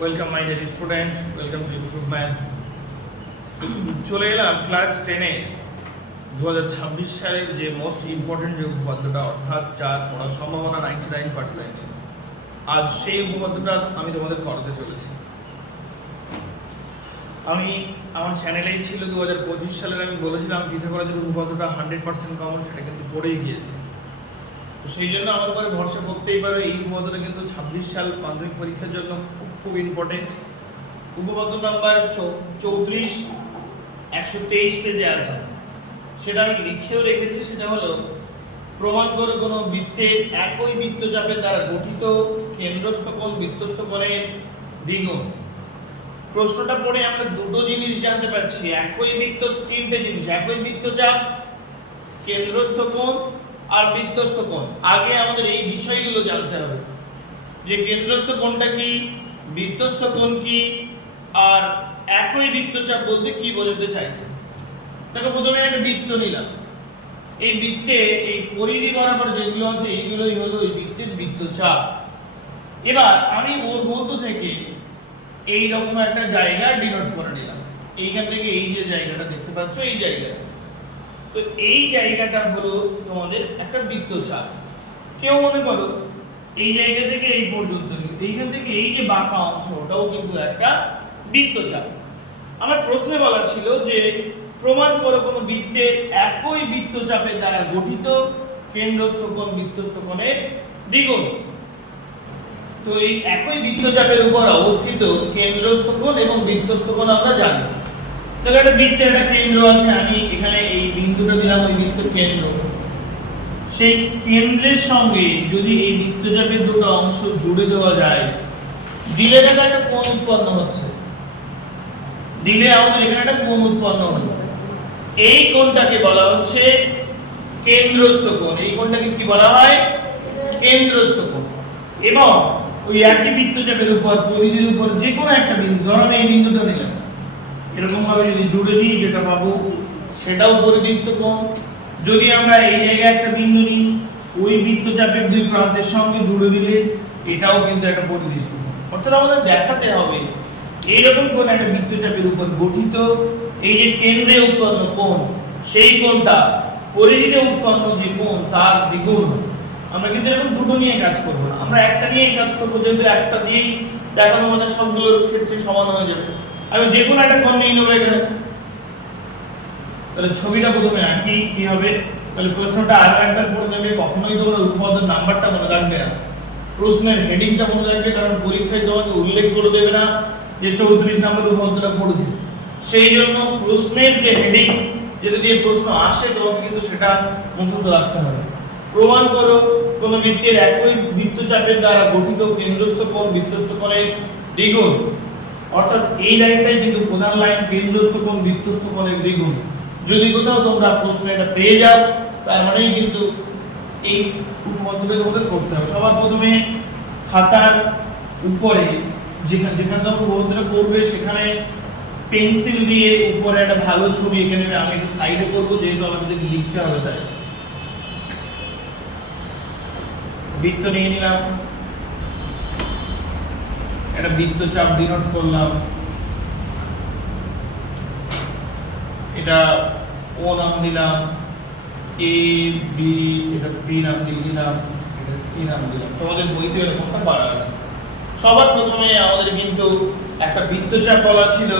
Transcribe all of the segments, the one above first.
Welcome my dear students, welcome to YouTube math. চলে এলাম class 10-এ 2026 সালের যে মোস্ট ইম্পর্টেন্ট যে উপপাদ্যটা, অর্থাৎ যার পড়ার সম্ভাবনা 99%, আজ সেই উপপাদ্যটা আমি তোমাদের করাতে চলেছি। আমি আমার চ্যানেলেই ছিল 2025 সালের, আমি বলেছিলাম পিথাগোরাসের উপপাদ্যটা 100% কমন, সেটা কিন্তু পড়েই গিয়েছে। তো সেই জন্য আমার উপরে ভরসা করতেই পারো, এই উপপাদ্যটা কিন্তু 26 সাল মাধ্যমিক পরীক্ষার জন্য খুব ইম্পর্টেন্ট। উপপাদ্য নাম্বার 34 123 পেজে আছে, সেটা আমি লিখেও রেখেছি। সেটা হলো, প্রমাণ করে কোনো বৃত্তের একই বৃত্তচাপের দ্বারা গঠিত কেন্দ্রস্থ কোণ বৃত্তস্থ কোণের দ্বিগুণ। প্রশ্নটা পড়ে আমরা দুটো জিনিস জানতে পারছি, একই বৃত্ত, তিনটে জিনিস, একই বৃত্তচাপ, কেন্দ্রস্থ কোণ আর বৃত্তস্থ কোণ। আগে আমাদের এই বিষয়গুলো জানতে হবে, যে কেন্দ্রস্থ কোণটা কি, বৃত্তস্থ কোণ কি, আর একই বৃত্তচাপ বলতে কি বোঝাতে চাইছে। দেখো, প্রথমে একটা বৃত্ত নিলাম, এই বৃত্তে এই পরিধি বরাবর যেগুলো আছে এইগুলোই হলো এই বৃত্তের বৃত্তচাপ। এবার আমি ওর মধ্য থেকে এই রকম একটা জায়গা ডিনোট করে নিলাম, এইখান থেকে এই যে জায়গাটা দেখতে পাচ্ছ, এই জায়গাটা, তো এই জায়গাটা হলো তোমাদের একটা বৃত্তচাপ। কেউ মনে করো এই জায়গা থেকে এই পর্যন্ত, এইখান থেকে এই যে বাঁকা অংশ, ওটাও কিন্তু একটা বৃত্তচাপ। আমার প্রশ্নে বলা ছিল যে প্রমাণ করো কোনো বৃত্তের একই বৃত্তচাপের দ্বারা গঠিত কেন্দ্রস্থ কোণ বৃত্তস্থ কোণের দ্বিগুণ। তো এই একই বৃত্তচাপের উপর অবস্থিত কেন্দ্রস্থ কোণ এবং বৃত্তস্থ কোণ আমরা জানি। তাহলে একটা বৃত্তের একটা কেন্দ্র আছে, আমি এখানে এই বিন্দুটা দিলাম, ওই বৃত্তের কেন্দ্র। সেই কেন্দ্রের সঙ্গে যদি এই বৃত্তচাপের দুটো অংশ জুড়ে দেওয়া যায়, দিলে একটা কোণ উৎপন্ন হচ্ছে, দিলে আমাদের এখানে একটা কোণ উৎপন্ন হলো। এই কোণটাকে বলা হচ্ছে কেন্দ্রস্থ কোণ। এই কোণটাকে কি বলা হয়? কেন্দ্রস্থ কোণ। এবং ওই একই বৃত্তচাপের উপর, পরিধির উপর যে কোনো একটা বিন্দু, ধরো আমি এই বিন্দুটা নিলাম, এরকম ভাবে যদি জুড়ে দিই, যেটা পাবো সেটাও পরিধিস্থ কোণ। যদি আমরা এই জায়গায় একটা বিন্দু নিই, ওই বৃত্তচাপের দুই প্রান্তের সঙ্গে জুড়ে দিলে এটাও কিন্তু একটা পরিধিস্থ কোণ। অর্থাৎ আমাদের দেখাতে হবে এইরকম কোণ একটা বৃত্তচাপের উপর গঠিত, এই যে কেন্দ্রে উৎপন্ন কোণ, সেই কোণটা পরিধিতে উৎপন্ন যে কোণ তার দ্বিগুণ হবে। আমরা কিন্তু এরকম দুটো নিয়ে কাজ করব না, আমরা একটা নিয়েই কাজ করব, যেহেতু একটা দিয়েই দেখানো মানে সবগুলোর ক্ষেত্রে সমান হয়ে যাবে। আমি যে কোনো একটা কোণ নিয়ে নেবো এখানে। তাহলে ছবিটা প্রথমে আঁকি, কি হবে? তাহলে প্রশ্নটা আরো একবার পড়ে নেবে, কখনোই তোমরা উপপাদ্যের নাম্বারটা মনে রাখবে না, প্রশ্নের হেডিংটা মনে রাখবে, কারণ পরীক্ষায় তোমাকে উল্লেখ করে দেবে না যে 34 নম্বর উপপাদ্যটা পড়েছে। সেই জন্য প্রশ্নের যে হেডিং, যেটা দিয়ে প্রশ্ন আসে, তোমাকে কিন্তু সেটা মুখস্থ রাখতে হবে। প্রমাণ করো কোন বৃত্তের একই বৃত্তচাপের দ্বারা গঠিত কেন্দ্রস্থ কোণ বৃত্তস্থ কোণের দ্বিগুণ। অর্থাৎ এই লাইনটাই কিন্তু প্রধান লাইন, কেন্দ্রস্থ কোণ বৃত্তস্থ কোণের দ্বিগুণ। যদি কোথাও তোমরা প্রশ্ন এটা পেয়ে যাও, তার মানেই কিন্তু এই উপপাদ্যটা তোমাদের করতে হবে। সবার প্রথমে খাতার উপরে যেখানে তোমরা উপপাদ্যটা করবে, সেখানে পেন্সিল দিয়ে উপরে একটা ভালো ছবি এঁকে নেবে। আমি একটু সাইডে করবো, যেহেতু আমাদের লিখতে হবে, তাই বৃত্ত নিয়ে নিলাম, একটা বৃত্তচাপ ডিনোট করলাম, এটা ও নাম দিলাম, এ বি, এটা বি নাম দিয়ে দিলাম, এটা সি নাম দিলাম। তোমাদের বইতে এরকমটা বলা আছে। সবার প্রথমে আমাদের কিন্তু একটা বৃত্তচাপ বলা ছিল,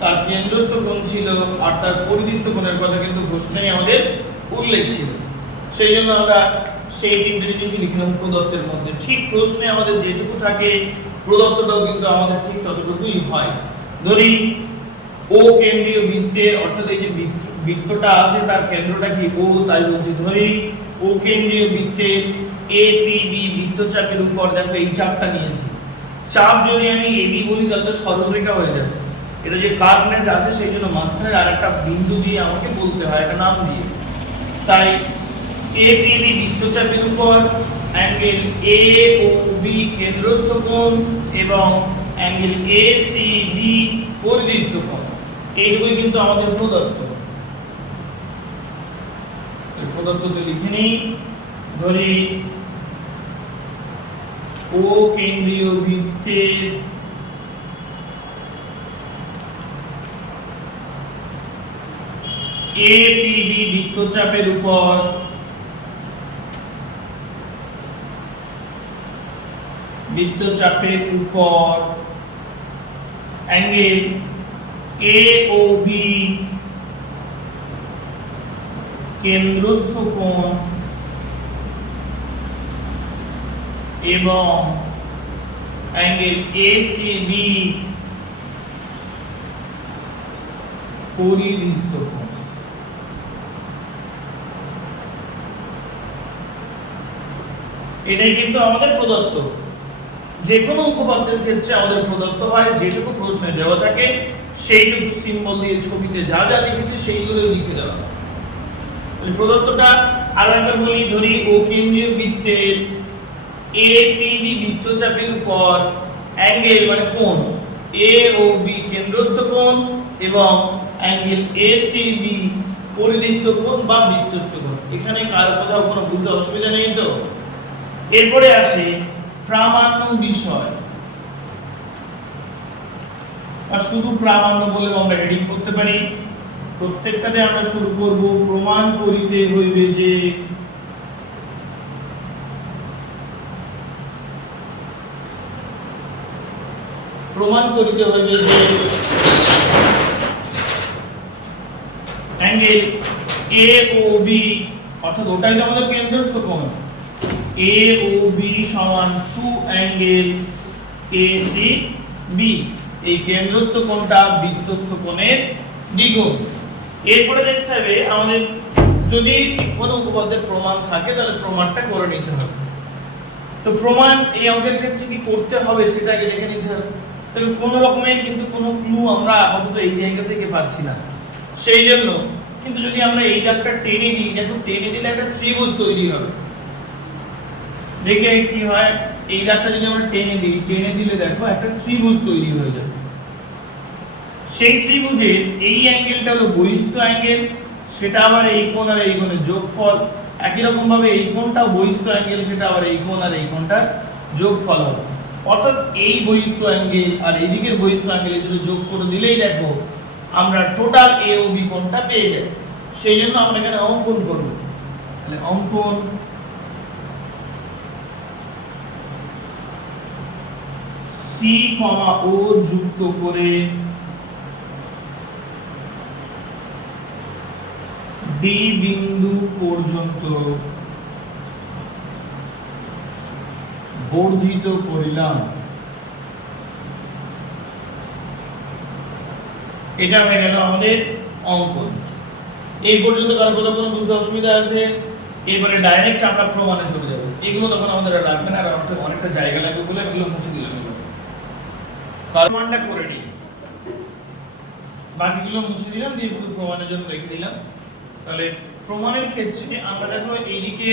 তার কেন্দ্রস্থ কোণ ছিল, আর তার পরিধিস্থ কোণের কথা কিন্তু প্রশ্নেই আমাদের উল্লেখ ছিল। সেই জন্য আমরা সেই তিনটে জিনিসই লিখে নেব প্রদত্তের মধ্যে। ঠিক প্রশ্নে আমাদের যেটুকু থাকে, প্রদত্তটাও কিন্তু আমাদের ঠিক ততটুকুই হয়। ধরি ও কেন্দ্রীয় বৃত্তের, অর্থাৎ এই যে বৃত্তটা আছে তার কেন্দ্রটা কি ও, তাই বলছি। ধরি ও কেন্দ্রীয় বৃত্তের এ পি বি বৃত্তচাপের উপর, দেখো এই চাপটা নিয়েছি। চাপ যদি আমি এ বি বলি, তাহলে তো সরলরেখা হয়ে যাবে। এটা যে কার্ভনেস আছে, সেই জন্য মাঝখানে আরেকটা বিন্দু দিয়ে আমাকে বলতে হয়, একটা নাম দিয়ে। তাই এ পি বি বৃত্তচাপের উপর অ্যাঙ্গেল এ ও বি কেন্দ্রস্থ কোণ এবং অ্যাঙ্গেল এ সি বি পরিধিস্থ কোণ, এইটুকুই কিন্তু আমাদের প্রদত্ত। প্রদত্ততে লিখে নিই। ধরি ও কেন্দ্রীয় বৃত্তের এপিবি বৃত্তচাপের উপর অ্যাঙ্গেল এওবি কেন্দ্রস্থ কোণ এবং অ্যাঙ্গেল এসিবি পরিধিস্থ কোণ। এটাই কিন্তু আমাদের প্রদত্ত। যে কোনো উপপাদ্যের ক্ষেত্রে আমাদের প্রদত্ত হয় যেটুকু প্রশ্নে দেওয়া থাকে সেইটুকু সিম্বল দিয়ে ছবিতে যা যা লিখেছে সেইগুলো লিখে দেওয়া। প্রদত্তটা আরো একবার বলি, ধরি ও কেন্দ্রীয় বৃত্তের এপিবি বৃত্তচাপের উপর অ্যাঙ্গেল মানে কোণ এওবি কেন্দ্রস্থ কোণ এবং অ্যাঙ্গেল এসিবি পরিধিস্থ কোণ বা বৃত্তস্থ কোণ। এখানে কারো কোথাও কোনো বুঝতে অসুবিধা নেই তো? এরপরে আসে প্রামাণ্য বিষয়, আর শুধু প্রামাণ্য বলে আমরা হেডিং করতে পারি। প্রত্যেকটাতে আমরা শুরু করব প্রমাণ করিতে হইবে যে অ্যাঙ্গেল এওবি অর্থাৎ ওটাই তো আমাদের কেন্দ্রস্থ কোণ এওবি সমান 2 অ্যাঙ্গেল এসিবি। এই কেন্দ্রস্থ কোণটা বৃত্তস্থ কোণের দ্বিগুণ। এরপরে দেখতে হবে আমাদের যদি কোনো উপপাদ্যের প্রমাণ থাকে তাহলে প্রমাণটা করে নিতে হবে। তো প্রমাণ এই অঙ্কের ক্ষেত্রে কি করতে হবে সেটাকে দেখে নিতে হবে। তবে কোনো রকমের কিন্তু কোনো ক্লু আমরা আপাতত এই জায়গা থেকে পাচ্ছি না, সেই জন্য কিন্তু যদি আমরা এই দাগটা টেনে দিই, দেখো টেনে দিলে একটা ত্রিভুজ তৈরি হবে। দেখে কি হয়, এই দাগটা যদি আমরা টেনে দিই, টেনে দিলে দেখো একটা ত্রিভুজ তৈরি হয়ে যাবে। সেই ত্রিভুজের এই অ্যাঙ্গেলটা হলো বহিস্থ অ্যাঙ্গেল, সেটা আবার এই কোণ আর এই কোণের যোগফল। একই রকম ভাবে এই কোণটাও বহিস্থ অ্যাঙ্গেল, সেটা আবার এই কোণ আর এই কোণটার যোগফল হবে। অর্থাৎ এই বহিস্থ অ্যাঙ্গেল আর এই দিকের বহিস্থ অ্যাঙ্গেল এই দুটো যোগ করে দিলেই দেখো আমরা টোটাল এওবি কোণটা পেয়ে যাই। সেই জন্য আমরা এখানে অঙ্কন করব। তাহলে অঙ্কন সি কমা ও যুক্ত করে ডি বিন্দু পর্যন্ত বর্ধিত করিলাম। এটা হয়ে গেল আমাদের অঙ্কন। এই পর্যন্ত কারো কোথাও কোনো বুঝতে অসুবিধা আছে? এবারে ডাইরেক্ট আমরা প্রমাণে চলে যাব। এগুলো তখন আমাদের আর লাগবে না, আর অনেকটা জায়গা লাগবে বলে এগুলো মুছে দিলাম। প্রমাণটা করে নিই, বাকিগুলো মুছে দিলাম, দিয়ে শুধু প্রমাণের জন্য রেখে দিলাম। তাহলে প্রমাণের ক্ষেত্রে আমরা দেখো এইদিকে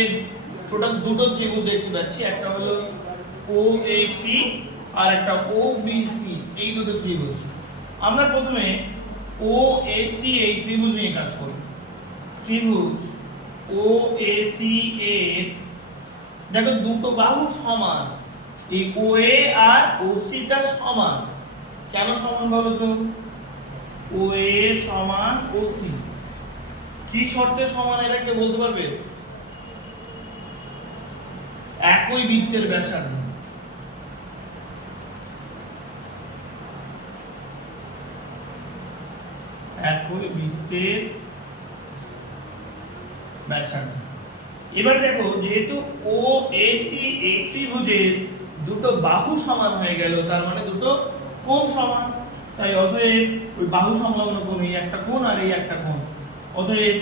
টোটাল দুটো ত্রিভুজ দেখতে পাচ্ছি, একটা হলো ওএসি আর একটা ওবিসি। এই দুটো ত্রিভুজ আমরা প্রথমে ওএসি এই ত্রিভুজ নিয়ে কাজ করব। ত্রিভুজ ওএসি এর দেখো দুটো বাহু সমান, এই ওএ আর ওসিটা সমান। কেন সমান বলো তো? ওএ সমান ওসি কি শর্তে সমান এটা কে বলতে পারবে? একই বৃত্তের ব্যাসার্ধ। একই বৃত্তের ব্যাসার্ধ। এবারে দেখো যেহেতু ও এসি এই ত্রিভুজের দুটো বাহু সমান হয়ে গেল, তার মানে দুটো কোণ সমান। তাই অতএব ওই বাহু সংলগ্ন কোণ এই একটা কোণ আর এই একটা কোণ, অতএব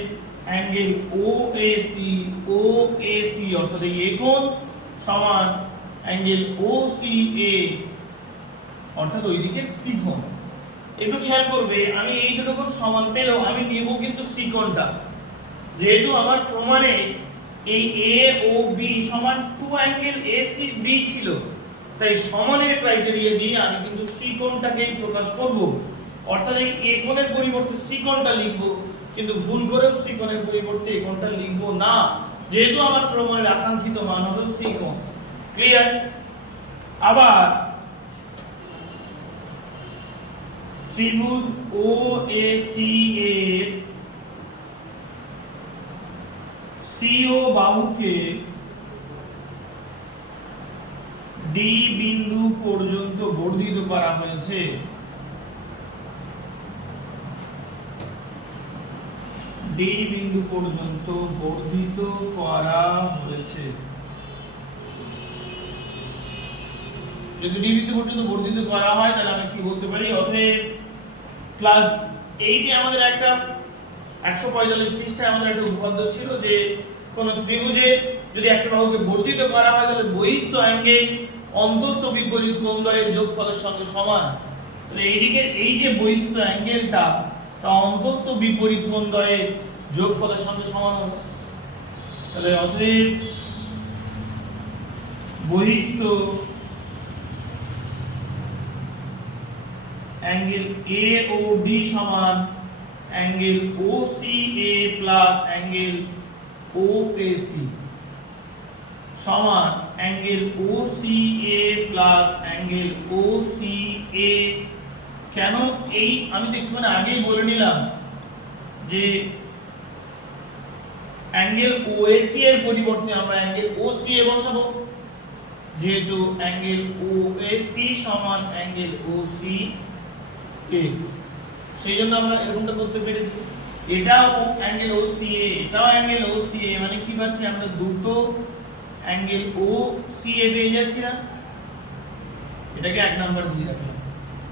অ্যাঙ্গেল ওএসি অর্থাৎ এই কোণ সমান অ্যাঙ্গেল ওসিএ অর্থাৎ ওই দিকের সি কোণ। একটু খেয়াল করবে, আমি এই দুটো কোণ সমান পেলেও আমি নিব কিন্তু সি কোণটা। যেহেতু আমার প্রমাণে এই এ ও বি সমান 2 অ্যাঙ্গেল এসিবি ছিল, তাই সমানের ক্রাইটেরিয়া দিয়ে আমি কিন্তু সি কোণটাকেই প্রকাশ করব। অর্থাৎ এই এ কোণের পরিবর্তে সি কোণটা লিখব, কিন্তু ভুল করেও সি কোণের পরিবর্তে এ কোণটা লিখব না, যেহেতু আমার প্রমাণের আকাঙ্ক্ষিত মান হলো সি কোণ। ক্লিয়ার? আবার ত্রিভুজ ওএসি এর সিও বাহুকে ডি বিন্দু পর্যন্ত বর্ধিত করা হয়েছে, ডি বিন্দু পর্যন্ত বর্ধিত করা হয়েছে। যদি ডি বিন্দু পর্যন্ত বর্ধিত করা হয় তাহলে আমি কি বলতে পারি, অতএব ক্লাস 8 এ আমাদের একটা 145 পৃষ্ঠায় আমাদের একটা উপপাদ্য ছিল যে কোন ত্রিভুজে যদি একটা বাহুকে বর্ধিত করা হয় তাহলে বহিস্থ অ্যাঙ্গেল অন্তস্থ বিপরীত কোণদ্বয়ের যোগফলের সঙ্গে সমান। তাহলে এইদিকে এই যে বহিস্থ অ্যাঙ্গেলটা তা অন্তস্থ বিপরীত কোণদ্বয়ের যোগফলের সঙ্গে সমান হবে। তাহলে অতএব বহিস্থ অ্যাঙ্গেল এ ও ডি সমান angle OCA plus angle OAC সমান angle OCA plus angle OCA। কেন এই আমি তো একটু আগেই বলে নিলাম যে অ্যাঙ্গেল OAC এর পরিবর্তে আমরা অ্যাঙ্গেল OCA বসাবো, যেহেতু অ্যাঙ্গেল OAC সমান অ্যাঙ্গেল OCA, সেই জন্য আমরা এরকমটা করতে পেরেছি। এটাও অ্যাঙ্গেল OCA, এটাও অ্যাঙ্গেল OCA, মানে কি পাচ্ছি আমরা দুটো অ্যাঙ্গেল OCA পেয়ে যাচ্ছি না। এটাকে এক নাম্বার দিয়ে রাখলাম।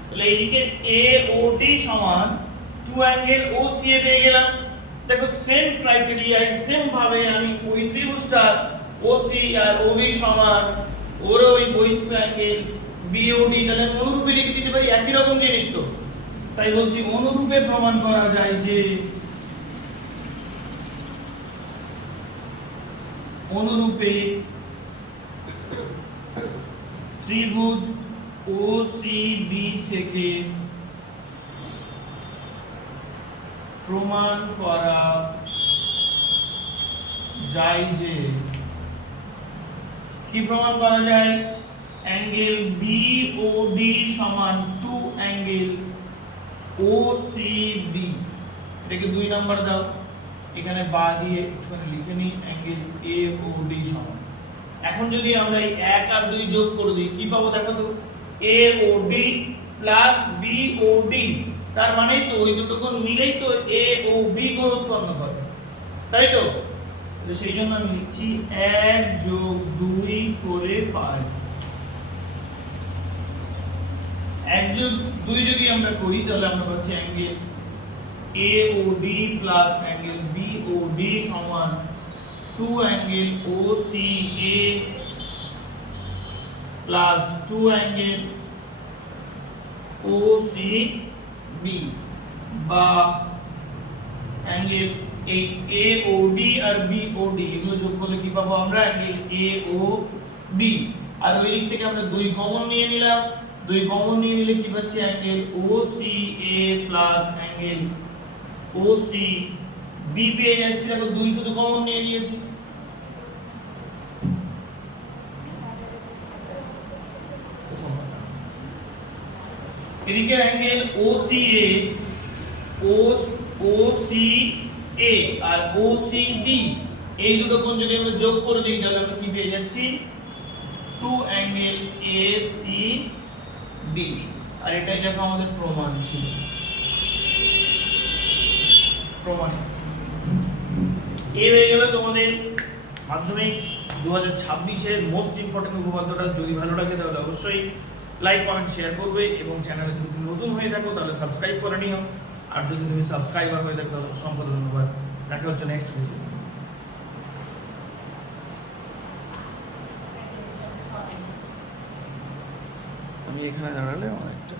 তাহলে এইদিকে AOD সমান টু অ্যাঙ্গেল OCA পেয়ে গেলাম। দেখো সেম ক্রাইটেরিয়ায় সেম ভাবে আমি ওই ত্রিভুজটা OC আর OB সমান ওর ওই বহিস্থ অ্যাঙ্গেল BOD তাহলে অনুরূপে লিখে দিতে পারি, একই রকম জিনিস তো। তাই বলছি অনুরূপে প্রমাণ করা যায় যে অনুরূপে ত্রিভুজ OCB থেকে প্রমাণ করা যায় যে কি প্রমাণ করা যায়, অ্যাঙ্গেল BOD সমান টু অ্যাঙ্গেল OCB। এটাকে 2 নাম্বার দাও, এখানে বা দিয়ে একটুখানি লিখে নিই অ্যাঙ্গেল AOD সমান। এখন যদি আমরা এই 1 আর 2 যোগ করে দিই কি পাবো দেখো তো, AOD প্লাস BOD, তার মানে তো ওই দুটো কোণ মিলেই তো AOB কোণ উৎপন্ন করে, তাই তো। সেই জন্য আমি লিখছি 1 যোগ 2 করে পাই। 1 যোগ 2 যদি আমরা করি তাহলে আমরা পাচ্ছি angle AOD plus angle BOD সমান to angle OCA plus to angle OCB, বা অ্যাঙ্গেল এই AOD আর BOD এগুলো যোগ করলে কি পাবো আমরা, অ্যাঙ্গেল AOB। আর ওই দিক থেকে আমরা 2 কমন নিয়ে নিলাম, 2 কমন নিয়ে নিলে কি পাচ্ছি angle OCA plus angle OCB পেয়ে যাচ্ছি। দেখো 2 শুধু কমন নিয়ে নিয়েছি। এদিকে অ্যাঙ্গেল OCA আর OCB এই দুটো কোণ যদি আমরা যোগ করে দিই তাহলে আমরা কি পেয়ে যাচ্ছি, টু অ্যাঙ্গেল ACB। আর এটাই দেখো আমাদের প্রমাণ ছিল, প্রমাণিত। এই হয়ে গেল তোমাদের মাধ্যমিক 2026 এর মোস্ট ইম্পর্টেন্ট উপপাদ্যটা। যদি ভালো লাগে তাহলে অবশ্যই লাইক কমেন্ট শেয়ার করবে, এবং চ্যানেলে যদি তুমি নতুন হয়ে থাকো তাহলে সাবস্ক্রাইব করে নিও। আর যদি তুমি সাবস্ক্রাইবার হয়ে থাকো তাহলে অসংখ্য ধন্যবাদ। দেখা হচ্ছে নেক্সট ভিডিও। আমি এখানে দাঁড়ালে অনেকটা